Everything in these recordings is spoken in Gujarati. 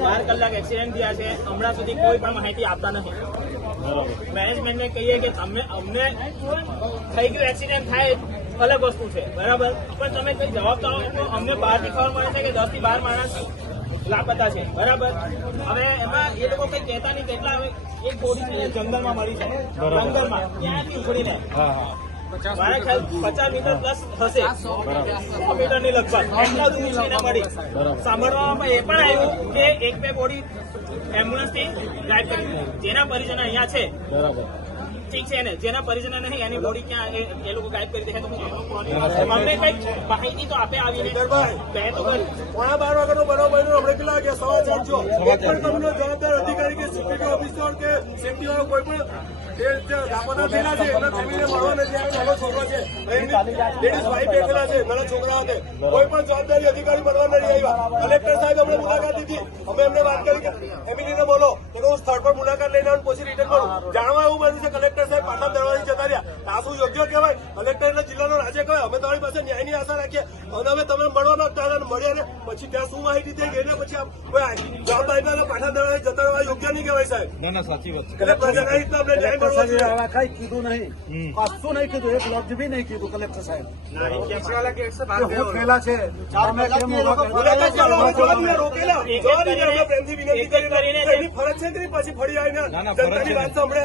બાર કલાક એક્સિડન્ટ થયા છે. હમણાં સુધી કોઈ પણ માહિતી આપતા નથી. મેનેજમેન્ટને કહીએ કે તમે અમને થઈ ગયું એક્સિડન્ટ થાય અલગ વસ્તુ છે. બરાબર? પણ તમે કઈ જવાબ તો આપો. અમને બહારથી ખબર મળે છે કે દસથી બાર માણસ લાપતા છે. બરાબર? હવે એમાં એ લોકો કઈ કહેતા નહીં કેટલા હવે એક ગોળી જંગલમાં મળી છે. જંગલમાં. ત્યાંથી ઉખડીને મારા ખ્યાલ પચાસ મીટર પ્લસ હશે. સો મીટરની લગભગ. એટલા દૂર છે એને મળી સાંભળવામાં એ પણ આવ્યું કે એક બે બોડી એમ્બ્યુલન્સથી ગાયબ કરી દીધી. જેના પરિજનો અહીંયા છે. ઠીક છે ને જેના પરિજનો નહીં એની બોડી ક્યાં એ- લોકો ગાયબ કરી દે તો અમને કંઈક માહિતી તો આપે આવીને. બે તો પોણા બાર વાગ્યાનો બનાવ બન્યો. હમણાં કેટલા વાગ્યા? સવા ચાર એક પણ તમને જવાબદાર અધિકારી કે સિક્યુરિટી ઓફિસર કે સેફટી વાળો કોઈ પણ જે લાપતા થયેલા છે એમના ફેમિલીને મળવા નથી છોકરો છે. કોઈ પણ જવાબદારી અધિકારી બનવા નથી કલેક્ટર સાહેબ અમને મુલાકાત લીધી. અમે એમને વાત કરી બોલો. તો સ્થળ પર મુલાકાત લઈને આવું પછી રિટર્ન કરું. જાણવા એવું બન્યું છે, કલેક્ટર સાહેબ પાટણ દરવાજે જતા રહ્યા. આ શું યોગ્ય કહેવાય? કલેક્ટર એટલે કહે અમે તમારી પાસે ન્યાયની આશા રાખીએ અને અમે તમે મળવા માંગતા હતા મળ્યા ને પછી ત્યાં શું માહિતી થઈ ગઈ ને પછી આમ કોઈ જવાબદારી પાટણ જતા રહેવા યોગ્ય નહીં કહેવાય સાહેબ. ના ના સાચી વાત છે. એટલે પ્રજાના હિતમાં આપણે ન્યાય મળવા જોઈએ. કઈ કીધું નહીં. કશું નહીં કીધું એક લફ્જ બી નહીં કીધું કલેક્ટર સાહેબ. કે છે રોકેલા પ્રેમથી વિનંતી કરીને ફરજ છે કે પછી ફરી આવીને જનતાની વાત સાંભળે?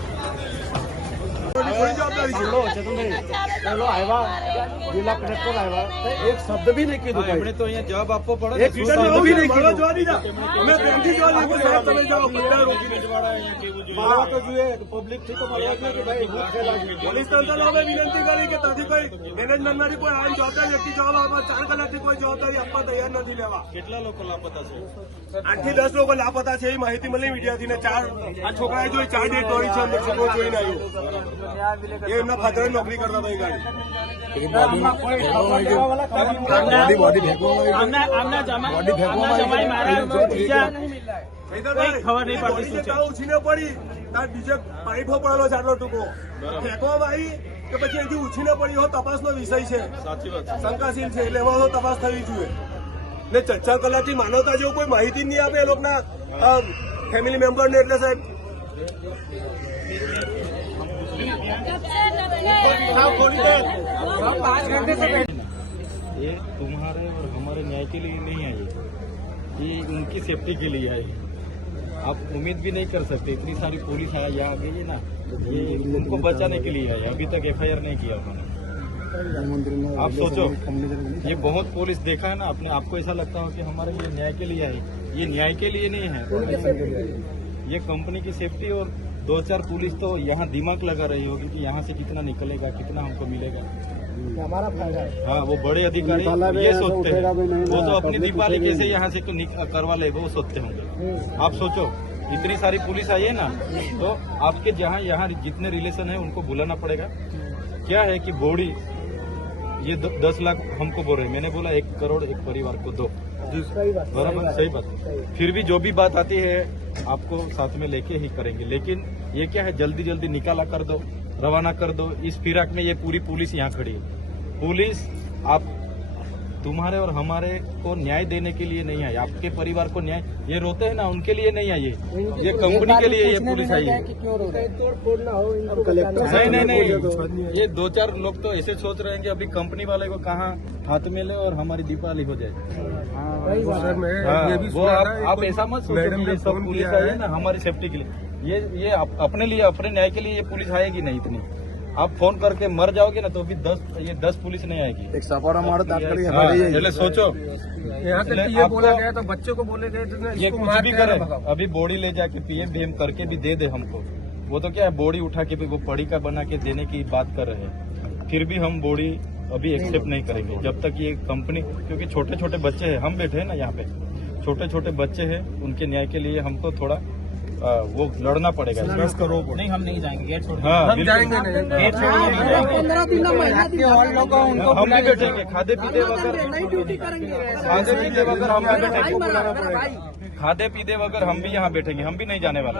થોડી જવાબદારી છે? લો ચેતનભાઈ. પેલો આવ્યા જિલ્લા કલેક્ટર આવ્યા. એક શબ્દ બી નહીં કીધું એમણે તો અહીંયા જવાબ આપવો પડે એક શબ્દ બી નહીં કીધું. જવા દીધા અમે પ્રેમથી જવા દીધું સાહેબ તમે જવાબ રોકી મળવા તો જોઈએ પબ્લિકથી તો મળવા જોઈએ કે ભાઈ હું થયેલા છે. પોલીસ તંત્રને અમે વિનંતી કરી કે ત્યાંથી કોઈ મેનેજમેન્ટમાંથી કોઈ આમ જવાબદાર વ્યક્તિ જવાબ આપવા ચાર કલાકથી કોઈ જવાબદારી આપવા તૈયાર નથી લેવા. કેટલા લોકો લાપતા છે? આઠથી દસ લોકો લાપતા છે એ માહિતી મળી મીડિયાથી ને ચાર આ છોકરાએ જોઈ ચાર ડેટ દોડી છે અંદર છોકરો જોઈને આવ્યો. એ એમના ફાધર નોકરી કરતા હતા એ ગાડી. तो કોઈ ખબર દેવા વાળા કામ નહીં. આમના આમના જમા આમના જમાઈ મારા બીજા ખૈદરભાઈ, ખબર નહીં પડતી બોડીને શું છે. કાં ઉછીને પડી તાર બીજે પાઇપો પડેલો છે આટલો ટૂંકો ફેંકવામાં આવી કે પછી અહીંથી ઉછીને પડી એવો તપાસનો વિષય છે સાચી વાત છે શંકાશીલ છે એટલે એમાં તો તપાસ થવી જોઈએ ને ચર્ચા કલાકથી માનવતા જેવું કોઈ માહિતી જ નહીં આપે એ લોકોના ફેમિલી મેમ્બરને એટલે સાહેબ ये तुम्हारे और हमारे न्याय के लिए नहीं आई ये उनकी सेफ्टी के लिए आई आप उम्मीद भी नहीं कर सकते, इतनी सारी पुलिस आया, यहाँ आ गई है ना, ये उनको बचाने के लिए आई अभी तक एफआईआर नहीं किया उन्होंने। आप सोचो, ये बहुत पुलिस देखा है ना आपने आपको ऐसा लगता हो कि हमारे लिए न्याय के लिए आई, ये न्याय के लिए नहीं है। ये कंपनी की सेफ्टी और दो चार पुलिस तो यहाँ दिमाग लगा रही होगी कि यहाँ से कितना निकलेगा कितना हमको मिलेगा। हमारा फ़ायदा है। हाँ वो बड़े अधिकारी ये सोचते हैं। वो तो अपनी दीपावली कैसे यहाँ से को करवा ले वो सोचते होंगे। आप सोचो इतनी सारी पुलिस आई है ना तो आपके जहाँ यहाँ जितने रिलेशन है उनको बुलाना पड़ेगा। क्या है कि बोड़ी ये द- दस लाख हमको बोल रहे मैंने बोला एक करोड़ एक परिवार को दो। बराबर? सही बात। फिर भी जो भी बात आती है आपको साथ में लेके ही करेंगे लेकिन ये क्या है जल्दी जल्दी निकाला कर दो रवाना कर दो इस फिराक में ये पूरी पुलिस यहाँ खड़ी है पुलिस आप तुम्हारे और हमारे को न्याय देने के लिए नहीं आई आपके परिवार को न्याय ये रोते हैं ना उनके लिए नहीं आई ये? ये कंपनी के लिए ये पुलिस आई है। नहीं नहीं नहीं ये दो चार लोग तो ऐसे सोच रहे हैं कि अभी कंपनी वाले को कहाँ हाथ में ले और हमारी दीपावली हो जाए। हाँ, वो आप, आप ऐसा मत सोचो ये सब पुलिस आई है ना हमारी सेफ्टी के लिए। ये ये अपने लिए अपने न्याय के लिए ये पुलिस आएगी नहीं इतनी। आप फोन करके मर जाओगे ना तो भी दस ये दस पुलिस नहीं आएगी एक सपारा मारो तात्कालिक हाँ, એટલે સોચો यहाँ तक એટલે कि ये बोला आपको- गया तो बच्चों को बोले गए तो ये कुछ भी करे अभी बॉडी ले जाके पीएम भीएम करके भी दे दे हमको वो तो क्या है बॉडी उठा के भी वो पड़ी का बना के देने की बात कर रहे हैं फिर भी हम बॉडी अभी एक्सेप्ट नहीं करेंगे जब तक ये कंपनी क्योंकि छोटे छोटे बच्चे हैं हम बैठे हैं ना यहाँ पे छोटे छोटे बच्चे हैं उनके न्याय के लिए हमको थोड़ा आ, वो लड़ना पड़ेगा। करोड़ नहीं हम नहीं जाएँगे गेट छोड़ हाँ हम जाएँगे गेट नहीं हम भी बैठेंगे खादे पीते वगैरह खादे पीते वगैरह हम भी बैठेंगे। खादे पीते वगैरह हम भी यहाँ बैठेंगे। हम भी नहीं जाने वाले।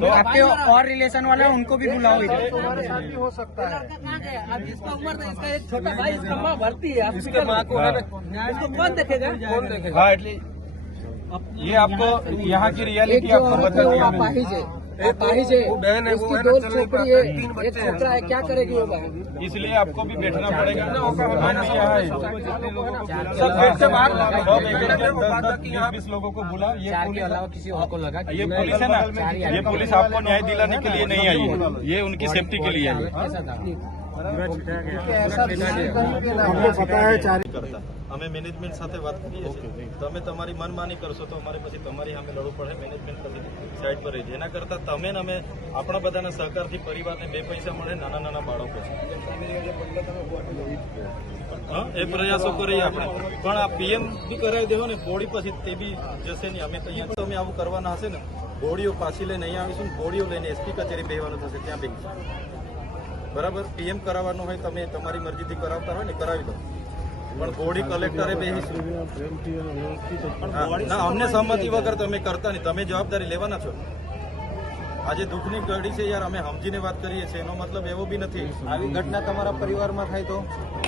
तो आपके और रिलेशन वाले हैं उनको भी बुलाओ इधर। हो सकता है। अब इसका उम्र नहीं इसका एक छोटा भाई इसका माँ भर्ती है। इसके माँ को इसको कौन देखेगा? कौन देखेगा? हाँ एटली ये आपको यहाँ की रियलिटी आपको बता बहन है क्या करेगी इसलिए आपको भी बैठना पड़ेगा सबसे बाहर बीस लोगों को बुला ये किसी और को हाँ, लगा ये पुलिस है ना? ये पुलिस आपको न्याय दिलाने के लिए नहीं आई है। ये उनकी सेफ्टी के लिए आई है। ऐसा पता है અમે મેનેજમેન્ટ સાથે વાત કરીએ છીએ. તમે તમારી મનમાની કરશો તો અમારે પછી તમારી સામે લડવું પડે મેનેજમેન્ટ પછી સાઈડ પર રહી એના કરતા તમે ને અમે આપણા બધાના સહકારથી પરિવારને બે પૈસા મળે નાના નાના બાળકો. છે હા એ પ્રયાસો કરીએ આપણે. પણ આ પીએમ બી કરાવી દેવો ને બોડી પછી તે બી જશે નહીં. અમે તો અહીંયા તમે આવું કરવાના હશે ને. ગોળીઓ પાછી લઈને અહીંયા આવીશું ગોળીઓ લઈને એસપી કચેરી બેહવાનું થશે ત્યાં બેસીશું બરાબર? પીએમ કરાવવાનું હોય તમે તમારી મરજીથી કરાવતા હોય ને કરાવી દો. પણ બોડી કલેક્ટરે બેસીશું ના અમને સંમતિ વગર તમે કરતા નહીં. તમે જવાબદારી લેવાના છો. આજે દુઃખની ઘડી છે યાર અમે સમજીને વાત કરીએ છીએ. એનો મતલબ એવો બી નથી. આવી ઘટના તમારા પરિવારમાં થાય તો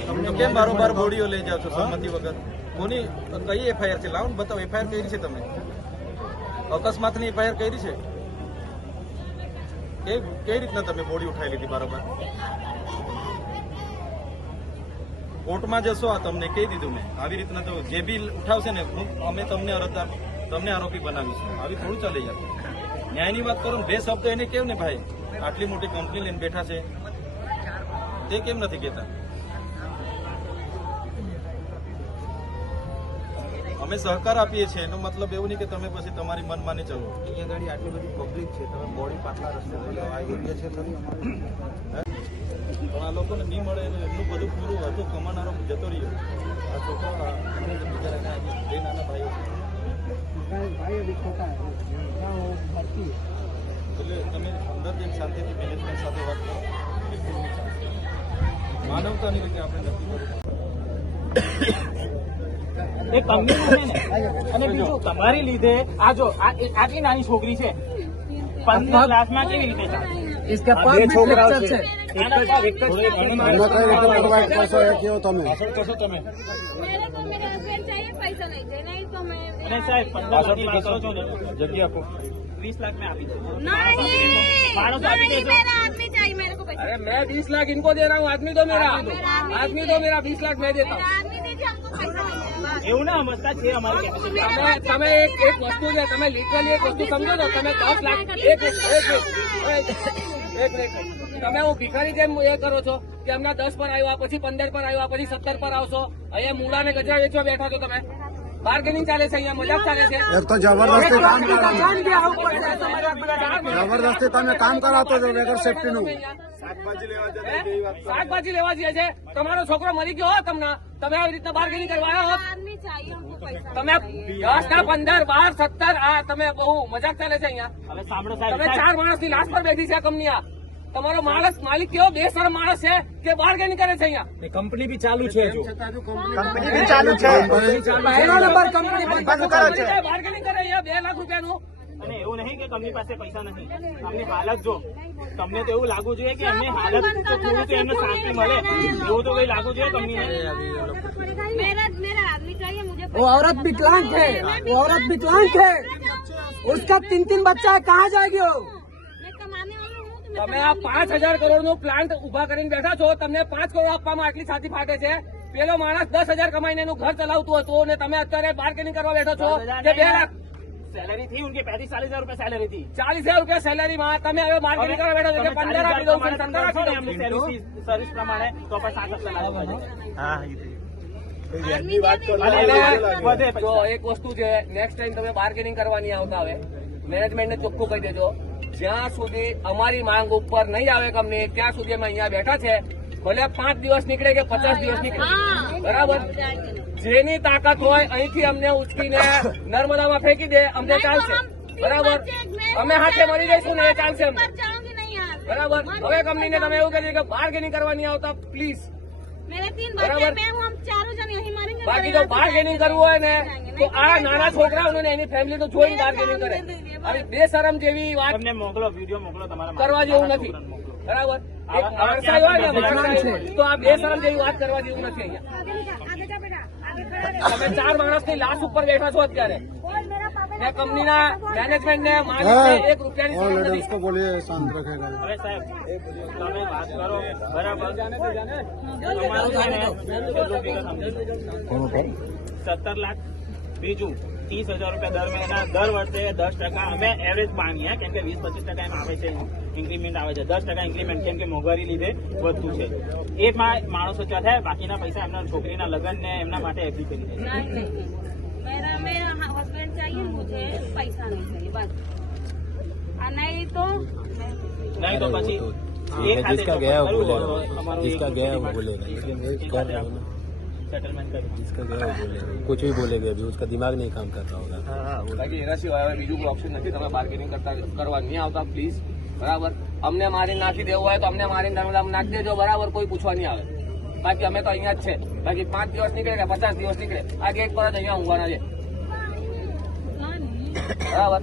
તમને કેમ બારોબાર બોડીઓ લઈ જાઓ છો સંમતિ વગર? કોની કઈ એફઆઈઆર છે? લાવો ને બતાવો એફઆઈઆર કરી છે તમે? અકસ્માતની એફઆઈઆર કરી છે? કઈ રીતના તમે બોડી ઉઠાવી લીધી બારોબાર? કોર્ટમાં જશો, આ તમને કહી દીધું મેં. આવી રીતના તો જે બી ઉઠાવશે ને, હું, અમે તમને અરજદાર, તમને આરોપી બનાવીશું. આવી થોડું ચાલી જાય ન્યાયની વાત કરો બે શબ્દ એને કેમ ને ભાઈ, આટલી મોટી કંપની લઈને બેઠા છે. તે કેમ નથી કહેતા? અમે સહકાર આપીએ છીએ, એનો મતલબ એવું નહીં કે તમે પછી તમારી મનમાની ચલો. અહીંયા ગાડી આટલી બધી પબ્લિક છે, તમે બોડી પાટલા રસ્તે છે પણ આ લોકોને નહીં મળે એટલે એટલું બધું પૂરું હતું કમાનારો જતો રહ્યો. આ છોકરા બે નાના ભાઈઓ એટલે તમે અંદર જેમ શાંતિથી મેનેજમેન્ટ સાથે વાત કરો. માનવતાની રીતે આપણે નક્કી કરવું અને બીજું તમારી લીધે આ જો આટલી નાની છોકરી છે પંદરમાં કેવી રીતે છોકરા છે. પાછળ કશો તમે मेरे को मेरे हस्बैंड चाहिए पैसा नहीं चाहिए नहीं तो मैं અને સાહેબ પંદર પાછળથી લાખ કશો કરો છો ને, જગ્યા આપો વીસ લાખ મેં આપી દઉં नहीं मारो तो अभी नहीं दे दो। मेरा आदमी चाहिए मेरे को पैसा अरे मैं बीस लाख इनको दे रहा हूँ आदमी दो मेरा आदमी दो मेरा बीस लाख मैं देता हूँ मेरा आदमी दीजिए हमको पैसा नहीं चाहिए એવું ના સમજતા છે અમારી કેપેસિટી તમે તમે એક એક વસ્તુ છે તમે લિટરલી એક વસ્તુ સમજો છો તમે દસ લાખ એક એક એક એક એક એક તમે હું ભિખારી કેમ એ કરો છો કે અમને દસ પર આવ્યા પછી પંદર પર આવ્યા પછી સત્તર પર આવશો? અહીંયા મૂળા ને ગજરા વેચવા બેઠા છો તમે? બાર્ગેનિંગ ચાલે છે અહીંયા મજાક ચાલે છે? એક તો તમે કામ કરાવતો છો વેગર સેફટી નું શાકભાજી લેવા જઈએ છે તમારો છોકરો મરી ગયો હોત તમને તમે આવી રીતના બાર્ગેનિંગ કરવા હોત? તમે દસ ના પંદર બાર સત્તર આ તમે બહુ મજાક ચાલે છે અહીંયા. તમે ચાર માણસની લાશ પર બેઠી છે કંપની આ. તમારો માણસ માલિક કેવો બેશરમ માણસ છે કે બાર્ગેનિંગ કરે છે અહીંયા કંપની બી ચાલુ છે જો कंपनी भी चालू है પહેલો નંબર કંપની બાર્ગેનિંગ કરે અહીંયા બે લાખ રૂપિયાનું અને એવું નહીં નહીં કે કંપની પાસે પૈસા નથી આમની હાલત જો તમને તો એવું લાગવું જોઈએ કે એમની હાલત તો થોડું તો એમને શાંતિ મળે એવું તો કઈ લાગવું જોઈએ કંપનીને मेरा मेरा आदमी चाहिए मुझे वो औरत विकलांग है वो औरत विकलांग है उसका तीन तीन बच्चा है कहाँ जाएगी वो તમે આ પાંચ હજાર કરોડ નું પ્લાન્ટ ઉભા કરીને બેઠા છો તમને પાંચ કરોડ આપવામાં આટલી છાતી ફાટે છે પેલો માણસ દસ હજાર કમાઈને એનું ઘર ચલાવતું હતું અને તમે અત્યારે બાર્ગેનિંગ કરવા બેઠો છો કે બે લાખ સેલરી थी उनकी पैंतीस चालीस हजार रुपए सैलरी थी ચાલીસ હજાર રૂપિયા સેલેરી માં તમે હવે બાર્ગેનિંગ કરવા બેઠો છો કે પંદર આપી દઉં છું પંદર આપી દઉં છું સર્વિસ પ્રમાણે તો પણ સાત હપ્તા લાગુ પડે आदमी क्या અને વધે જો પૈસા. એક વસ્તુ છે નેક્સ્ટ ટાઈમ તમે બાર્ગેનિંગ કરવા નહીં આવતા હવે મેનેજમેન્ટને ચોખ્ખું કહી દેજો જ્યાં સુધી અમારી માંગ ઉપર નહીં આવે કંપની ત્યાં સુધી અમે અહીંયા બેઠા છે. ભલે પાંચ દિવસ નીકળે કે પચાસ દિવસ નીકળે. બરાબર? જેની તાકાત હોય અહીંથી અમને ઉચકીને નર્મદામાં ફેંકી દે અમને ચાલશે. બરાબર? અમે હાથે મળી જઈશું ને એ ચાલશે અમને. બરાબર? હવે કંપનીને તમે એવું કહી કે બાર્ગેનિંગ કરવાની આવતા પ્લીઝ બાકી જો બાર્ગેનિંગ કરવું હોય ને તો આ નાના છોકરાઓને એની ફેમિલી તો જોઈને બાર્ગેનિંગ કરે. આવી બેશરમ જેવી વાત તમને મોકલો વીડિયો મોકલો તમારા કરવા જેવું નથી. બરાબર? માણસાઈ હોય ને માણસાઈ તો આ બેશરમ જેવી વાત કરવા જેવું નથી અહીંયા. તમે ચાર માણસની લાશ ઉપર બેઠા છો અત્યારે. ને કંપનીના મેનેજમેન્ટ ને માલિકને એક રૂપિયાની શરમ નથી. બોલીએ શાંત રખેગા હવે સાહેબ તમે વાત કરો બરાબર? તમારું છે ને એટલું ભેગા સમજો. સત્તર લાખ બીજું. ત્રીસ હજાર રૂપિયા દર મહિના દર વર્ષે દસ ટકા અમે એવરેજ માનીએ કેમ કે વીસ પચીસ ટકા એમ આવે છે ઇન્ક્રીમેન્ટ આવે છે દસ ટકા ઇન્ક્રીમેન્ટ કેમ કે મોંઘવારી લીધે વધતું છે એ માં માણસો ત્યાં થાય બાકીના પૈસા એમના છોકરીના લગ્ન ને એમના માટે એગ્રી કરી દે नहीं नहीं नहीं मेरा मेरा हस्बैंड चाहिए मुझे पैसा नहीं चाहिए बस और नहीं तो નહીં તો પછી એ ખાતે जिसका गया वो ખરું, बोलेगा અમારું जिसका એક गया वो agreement बोलेगा लेकिन एक એ कर ખાતે रहे हो ना સેટલમેન્ટ કરી जिसका गया वो बोलेगा कुछ भी बोलेगा अभी उसका दिमाग नहीं काम कर रहा होगा બાકી એના સિવાય હવે બીજું કોઈ ઓપ્શન નથી તમે બાર્ગેનિંગ કરતા કરવા નહીં આવતા પ્લીઝ બરાબર અમને મારી નાખી દેવું હોય તો અમને મારી નર્મદામાં નાખી દેજો બરાબર કોઈ પૂછવા નહીં આવે બાકી અમે તો અહીંયા જ છે બાકી પાંચ દિવસ નીકળે કે પચાસ દિવસ નીકળે આ ગેટ પર જ અહીંયા ઊંઘવાના છે બરાબર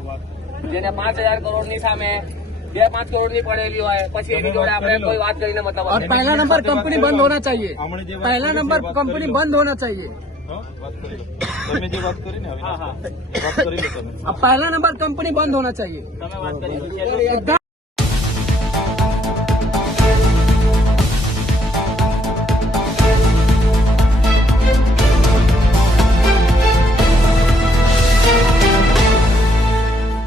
જેને પાંચ હજાર કરોડ ની સામે બે પાંચ કરોડ ની પડેલી હોય પછી એની જોડે આપણે કોઈ વાત કરીને મતલબ और નથી. पहला नंबर कंपनी बंद होना चाहिए पहला नंबर कंपनी बंद होना चाहिए તમે જે વાત કરી ને હા હા વાત કરી લો તમે अब पहला नंबर कंपनी बंद होना चाहिए તમે વાત કરી છેલ્લું एकदम